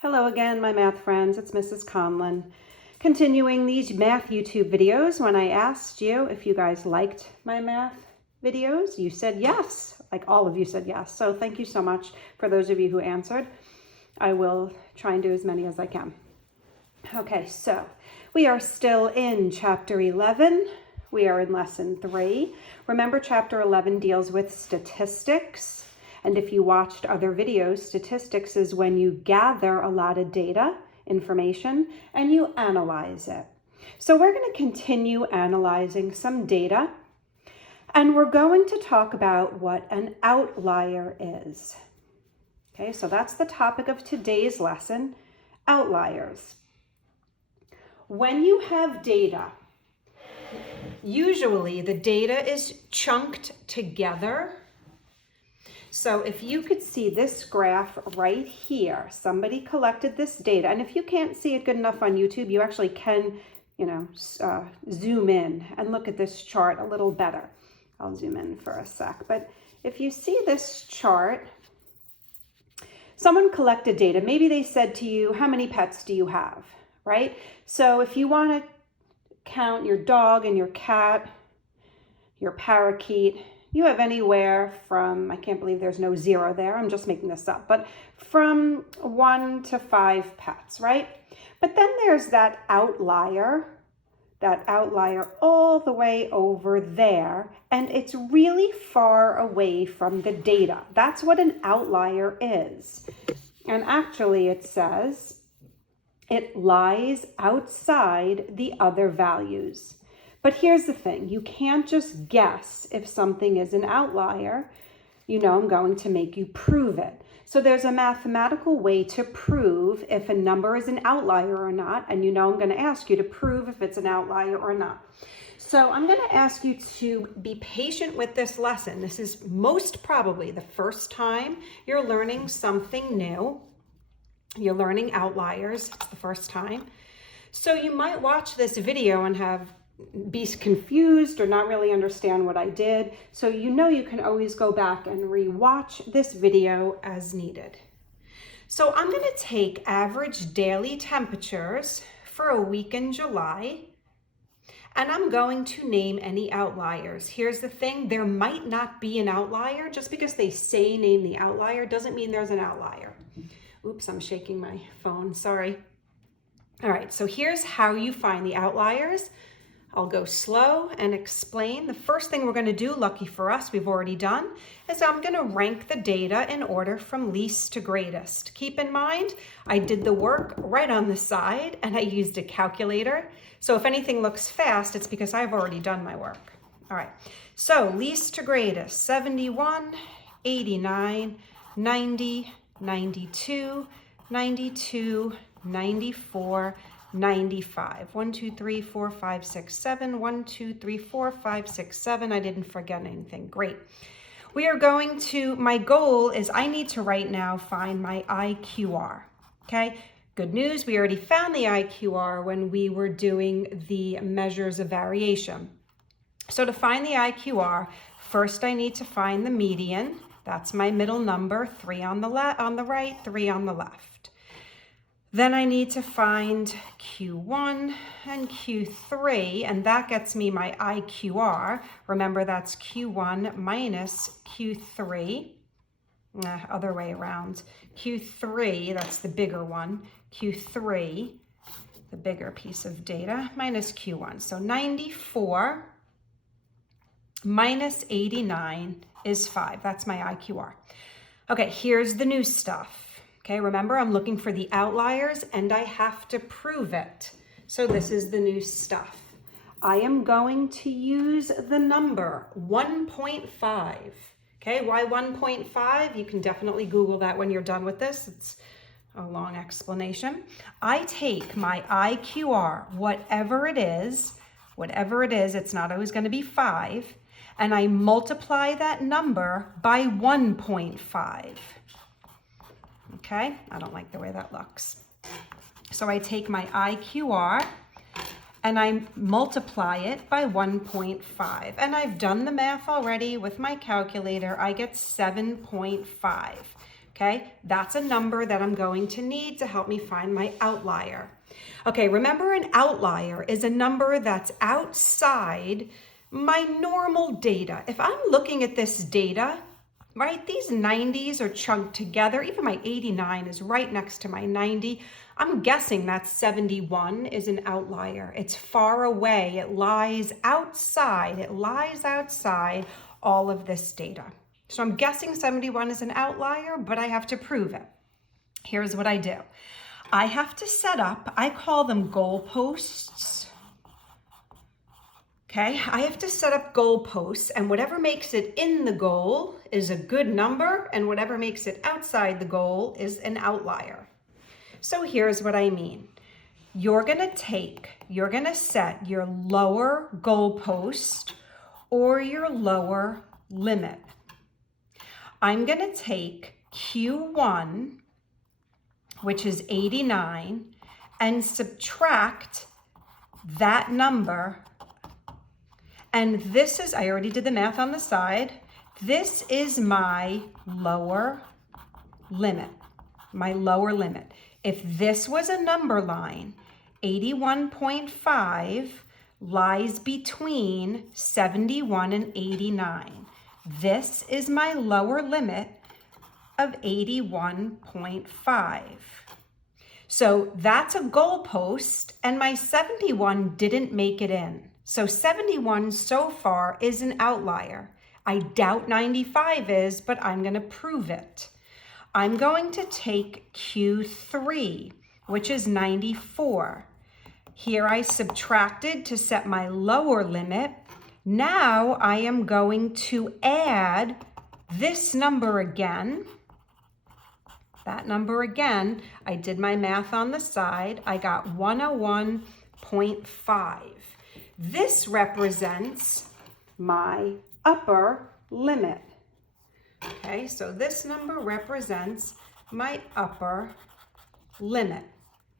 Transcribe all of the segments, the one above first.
Hello again, my math friends. It's Mrs. Conlon. Continuing these math YouTube videos. When I asked you if you guys liked my math videos, you said yes. Like all of you said yes. So thank you so much for those of you who answered. I will try and do as many as I can. Okay, so we are still in chapter 11. We are in lesson 3. Remember, chapter 11 deals with statistics. And if you watched other videos, statistics is when you gather a lot of data, information, and you analyze it. So we're going to continue analyzing some data, and we're going to talk about what an outlier is. Okay, so that's the topic of today's lesson, outliers. When you have data, usually the data is chunked together. So if you could see this graph right here, somebody collected this data, and if you can't see it good enough on YouTube, you actually can, zoom in and look at this chart a little better. I'll zoom in for a sec. But if you see this chart, someone collected data. Maybe they said to you, how many pets do you have, right? So if you want to count your dog and your cat, your parakeet, you have anywhere from, I can't believe there's no 0 there, I'm just making this up, but from 1 to 5 pets, right? But then there's that outlier all the way over there, and it's really far away from the data. That's what an outlier is. And actually it says it lies outside the other values. But here's the thing, you can't just guess if something is an outlier. I'm going to make you prove it. So there's a mathematical way to prove if a number is an outlier or not. And I'm going to ask you to prove if it's an outlier or not. So I'm going to ask you to be patient with this lesson. This is most probably the first time you're learning something new. You're learning outliers. It's the first time. So you might watch this video and be confused or not really understand what I did. So you can always go back and re-watch this video as needed. So I'm going to take average daily temperatures for a week in July, and I'm going to name any outliers. Here's the thing, there might not be an outlier. Just because they say name the outlier doesn't mean there's an outlier. Oops, I'm shaking my phone, sorry. All right, so here's how you find the outliers. I'll go slow and explain. The first thing we're going to do, lucky for us, we've already done, is I'm going to rank the data in order from least to greatest. Keep in mind, I did the work right on the side and I used a calculator. So if anything looks fast, it's because I've already done my work. All right, so least to greatest, 71, 89, 90, 92, 92, 94, 95. 1, 2, 3, 4, 5, 6, 7. 1, 2, 3, 4, 5, 6, 7. I didn't forget anything. Great. We are going to, my goal is I need to right now find my IQR. Okay. Good news. We already found the IQR when we were doing the measures of variation. So to find the IQR, first I need to find the median. That's my middle number, 3 on the right, 3 on the left. Then I need to find Q1 and Q3, and that gets me my IQR. Remember, that's Q1 minus Q3. Other way around. Q3, that's the bigger one. Q3, the bigger piece of data, minus Q1. So 94 minus 89 is 5. That's my IQR. Okay, here's the new stuff. Okay, remember, I'm looking for the outliers and I have to prove it. So this is the new stuff. I am going to use the number 1.5. Okay, why 1.5? You can definitely Google that when you're done with this. It's a long explanation. I take my IQR, whatever it is, it's not always going to be 5, and I multiply that number by 1.5. Okay, I don't like the way that looks. So I take my IQR and I multiply it by 1.5. And I've done the math already with my calculator. I get 7.5. Okay, that's a number that I'm going to need to help me find my outlier. Okay, remember an outlier is a number that's outside my normal data. If I'm looking at this data, right, these 90s are chunked together. Even my 89 is right next to my 90. I'm guessing that 71 is an outlier. It's far away. It lies outside. It lies outside all of this data. So I'm guessing 71 is an outlier, but I have to prove it. Here's what I do. I have to set up, I call them goalposts. Okay, I have to set up goalposts, and whatever makes it in the goal is a good number, and whatever makes it outside the goal is an outlier. So here's what I mean. You're gonna set your lower goalpost or your lower limit. I'm gonna take Q1, which is 89, and subtract that number. And this is, I already did the math on the side. This is my lower limit, If this was a number line, 81.5 lies between 71 and 89. This is my lower limit of 81.5. So that's a goalpost, and my 71 didn't make it in. So 71 so far is an outlier. I doubt 95 is, but I'm going to prove it. I'm going to take Q3, which is 94. Here I subtracted to set my lower limit. Now I am going to add this number again. That number again, I did my math on the side. I got 101.5. This represents my upper limit. Okay, so this number represents my upper limit.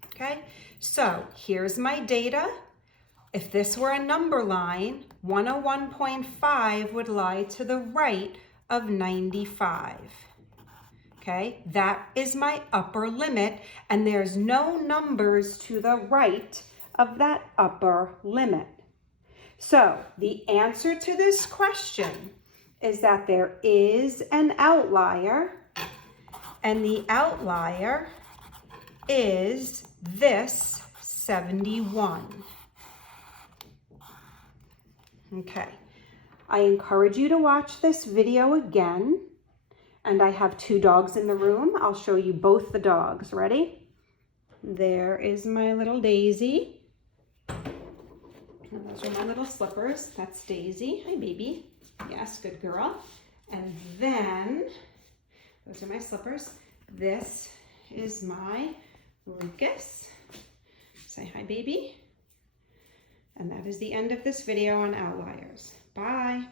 Okay, so here's my data. If this were a number line, 101.5 would lie to the right of 95. Okay, that is my upper limit, and there's no numbers to the right of that upper limit. So the answer to this question is that there is an outlier, and the outlier is this 71. Okay, I encourage you to watch this video again. And I have 2 dogs in the room. I'll show you both the dogs. Ready? There is my little Daisy. And those are my little slippers. That's Daisy. Hi, baby. Yes, good girl. And then, those are my slippers. This is my Lucas. Say hi, baby. And that is the end of this video on outliers. Bye.